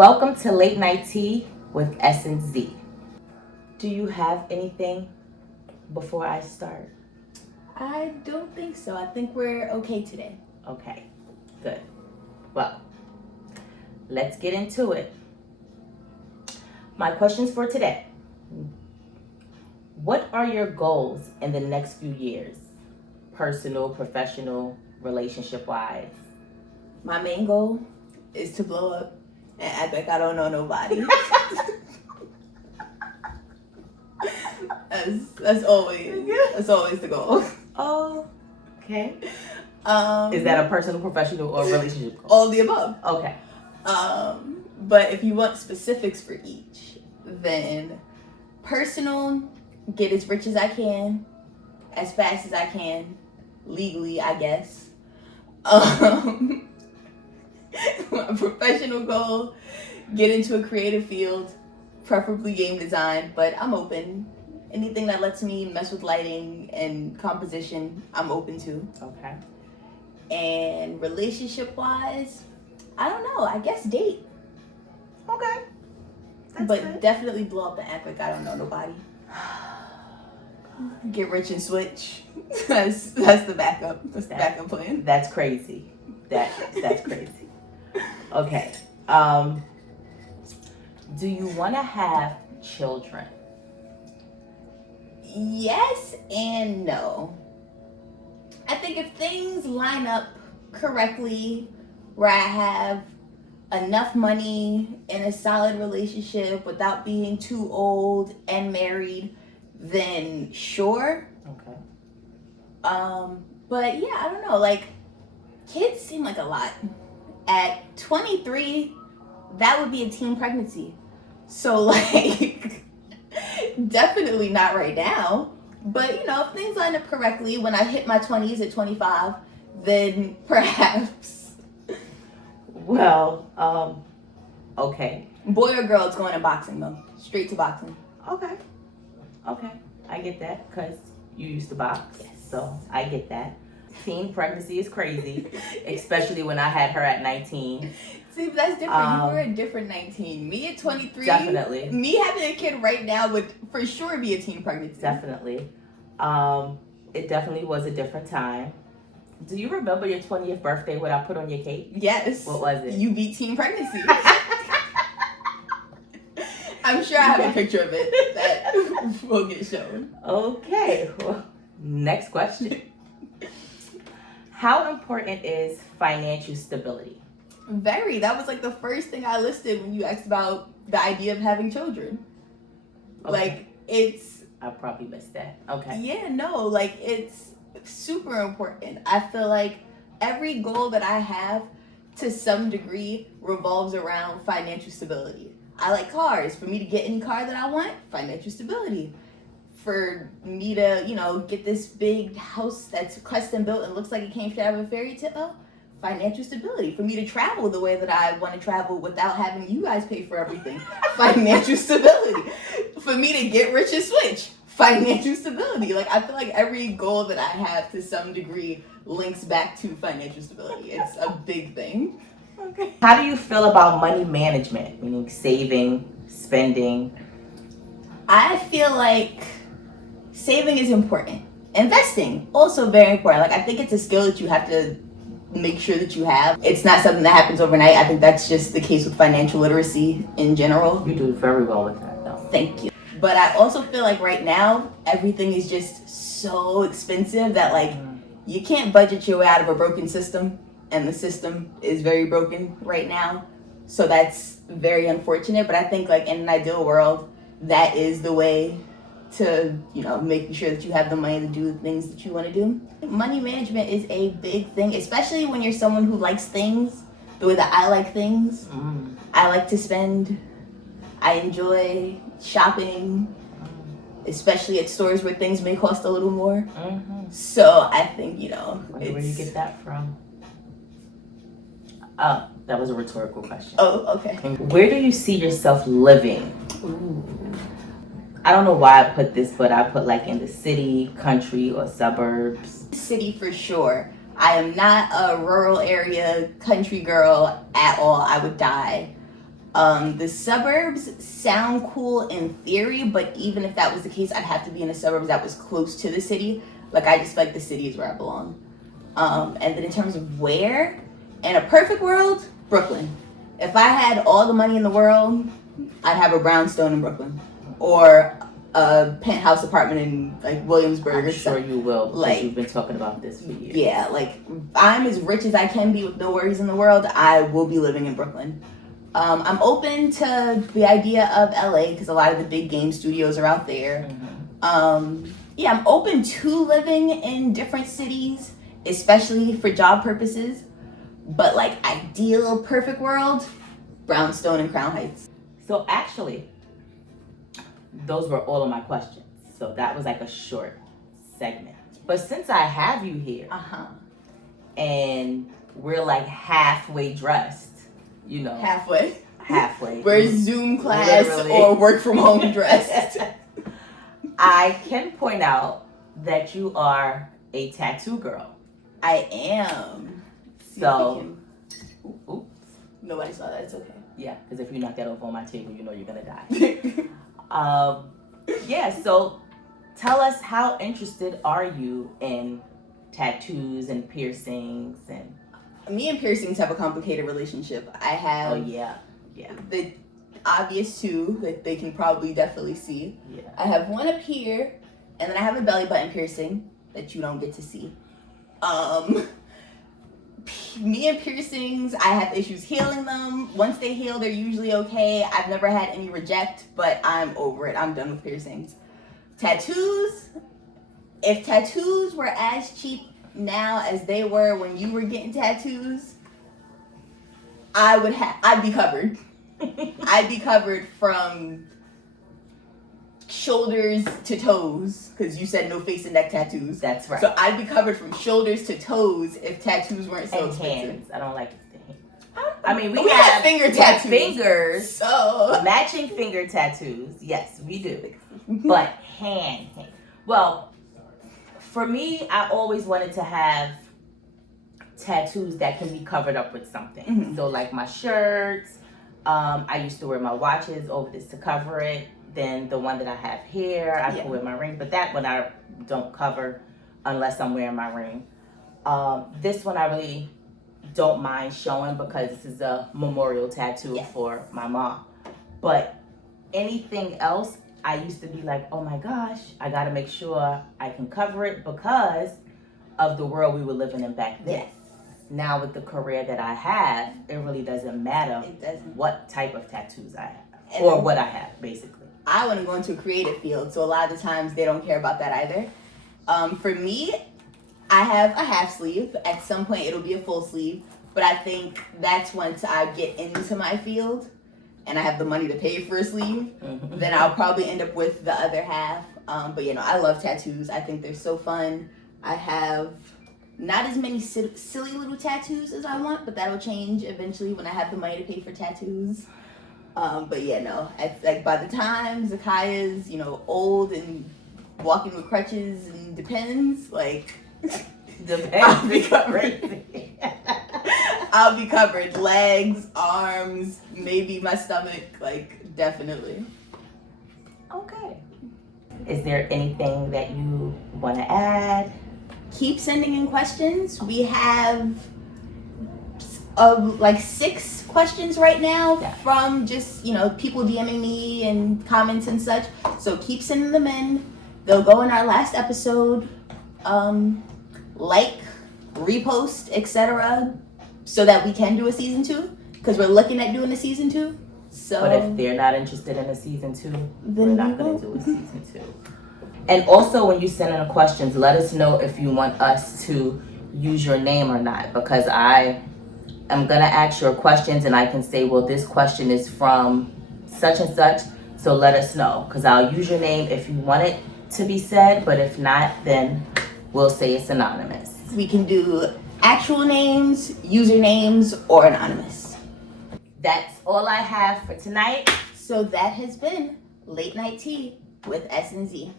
Welcome to Late Night Tea with S and Z. Do you have anything before I start? I don't think so. I think we're okay today. Okay, good. Well, let's get into it. My questions for today. What are your goals in the next few years? Personal, professional, relationship-wise? My main goal is to blow up and act like I don't know nobody. that's always the goal. Oh, okay. Is Is that a personal, professional, or relationship goal? all the above? Okay. But if you want specifics for each, then personal, get as rich as I can, as fast as I can, legally, I guess. My professional goal, get into a creative field, preferably game design, but I'm open. Anything that lets me mess with lighting and composition, I'm open to. Okay. And relationship wise, I don't know, I guess date. Okay. That's but good. Definitely blow up and act like I don't know nobody. Get rich and switch. That's the backup. That's the backup plan. That's crazy. That's crazy. Okay. Do you want to have children? Yes and no. I think if things line up correctly, where I have enough money in a solid relationship without being too old and married, then sure. Okay. But yeah, I don't know. Like, kids seem like a lot. At 23, that would be a teen pregnancy. So like, definitely not right now. But you know, if things line up correctly, when I hit my 20s at 25, then perhaps. Well, okay. Boy or girl, it's going to boxing though. Straight to boxing. Okay. I get that because you used to box. Yes. So I get that. Teen pregnancy is crazy, especially when I had her at 19. See, but that's different. You were a different 19. Me at 23. Definitely. Me having a kid right now would for sure be a teen pregnancy. Definitely. It definitely was a different time. Do you remember your 20th birthday, what I put on your cake? Yes. What was it? You beat teen pregnancy. I'm sure I have a picture of it that will get shown. Okay. Well, next question. How important is financial stability? Very. That was like the first thing I listed when you asked about the idea of having children. Okay. Like, it's... I probably missed that. Okay. Yeah, no. Like, it's super important. I feel like every goal that I have, to some degree, revolves around financial stability. I like cars. For me to get any car that I want, financial stability. For me to, get this big house that's custom built and looks like it came straight out of a fairy tale, financial stability. For me to travel the way that I want to travel without having you guys pay for everything, financial stability. For me to get rich and switch, financial stability. Like, I feel like every goal that I have to some degree links back to financial stability. It's a big thing. Okay. How do you feel about money management, meaning saving, spending? I feel like saving is important. Investing, also very important. Like, I think it's a skill that you have to make sure that you have. It's not something that happens overnight. I think that's just the case with financial literacy in general. You do very well with that, though. Thank you. But I also feel like right now, everything is just so expensive that, like, you can't budget your way out of a broken system. And the system is very broken right now. So that's very unfortunate. But I think, like, in an ideal world, that is the way to, making sure that you have the money to do the things that you want to do. Money management is a big thing, especially when you're someone who likes things the way that I like things. I like to spend. I enjoy shopping, especially at stores where things may cost a little more. So I think, Where do you get that from? Oh, that was a rhetorical question. Oh, okay. Where do you see yourself living? Ooh. I don't know why I put this, but I put like in the city, country, or suburbs. City for sure. I am not a rural area country girl at all. I would die. The suburbs sound cool in theory, but even if that was the case, I'd have to be in the suburbs that was close to the city. Like, I just feel like the city is where I belong. And then in terms of where, in a perfect world, Brooklyn. If I had all the money in the world, I'd have a brownstone in Brooklyn, or a penthouse apartment in like Williamsburg. I'm or sure something. you will, because Like- you've been talking about this for years. Yeah, like I'm as rich as I can be with no worries in the world. I will be living in Brooklyn. I'm open to the idea of LA because a lot of the big game studios are out there. Yeah, I'm open to living in different cities, especially for job purposes. But like ideal, perfect world, Brownstone and Crown Heights. So actually, those were all of my questions. So that was like a short segment. But since I have you here and we're like halfway dressed, you know, halfway. We're Zoom class Literally. or work from home dressed. I can point out that you are a tattoo girl. I am. See if So, we can- oops. Nobody saw that. It's okay. Yeah, because if you knock that over on my table, you know you're gonna die. Yeah, so tell us, how interested are you in tattoos and piercings and Me and piercings have a complicated relationship. I have oh yeah, the obvious two that they can probably definitely see. yeah. I have one up here, and then I have a belly button piercing that you don't get to see. Me and piercings, I have issues healing them. Once they heal, they're usually okay. I've never had any reject, but I'm over it. I'm done with piercings. Tattoos, if tattoos were as cheap now as they were when you were getting tattoos, I'd be covered. I'd be covered from shoulders to toes, because you said no face and neck tattoos. That's right. So I'd be covered from shoulders to toes if tattoos weren't so And expensive. hands. I don't like the hands. I mean, we have have finger we have tattoos. fingers, So matching finger tattoos. Yes, we do. But hand. Well, for me, I always wanted to have tattoos that can be covered up with something. Mhm. So like my shirts, I used to wear my watches over this to cover it. Then the one that I have here, I Yeah. can wear my ring, but that one I don't cover unless I'm wearing my ring. This one I really don't mind showing because this is a memorial tattoo Yes. for my mom. But anything else, I used to be like, oh my gosh, I gotta make sure I can cover it because of the world we were living in back then. yes, Now with the career that I have, it really doesn't matter it doesn't. what type of tattoos I have And or what I have, basically. I want to go into a creative field, so a lot of the times they don't care about that either. For me, I have a half sleeve. At some point, it'll be a full sleeve, but I think that's once I get into my field and I have the money to pay for a sleeve, then I'll probably end up with the other half. But you know, I love tattoos. I think they're so fun. I have not as many silly little tattoos as I want, but that'll change eventually when I have the money to pay for tattoos. But yeah, no. Like by the time Zakia's, old and walking with crutches and depends, like I'll be covered. I'll be covered. Legs, arms, maybe my stomach, like definitely. Okay. Is there anything that you want to add? Keep sending in questions. We have like 6 questions right now Yeah. from just people DMing me and comments and such. So keep sending them in. They'll go in our last episode. Like, repost, etc. so that we can do a season 2, because we're looking at doing a season 2. So But if they're not interested in a season 2, we're then not we going won't. to do a season 2. And also, when you send in the questions, let us know if you want us to use your name or not, because I am going to ask your questions and I can say, well, this question is from such and such, so let us know, because I'll use your name if you want it to be said, but if not, then we'll say it's anonymous. We can do actual names, usernames, or anonymous. That's all I have for tonight. So that has been Late Night Tea with S and Z.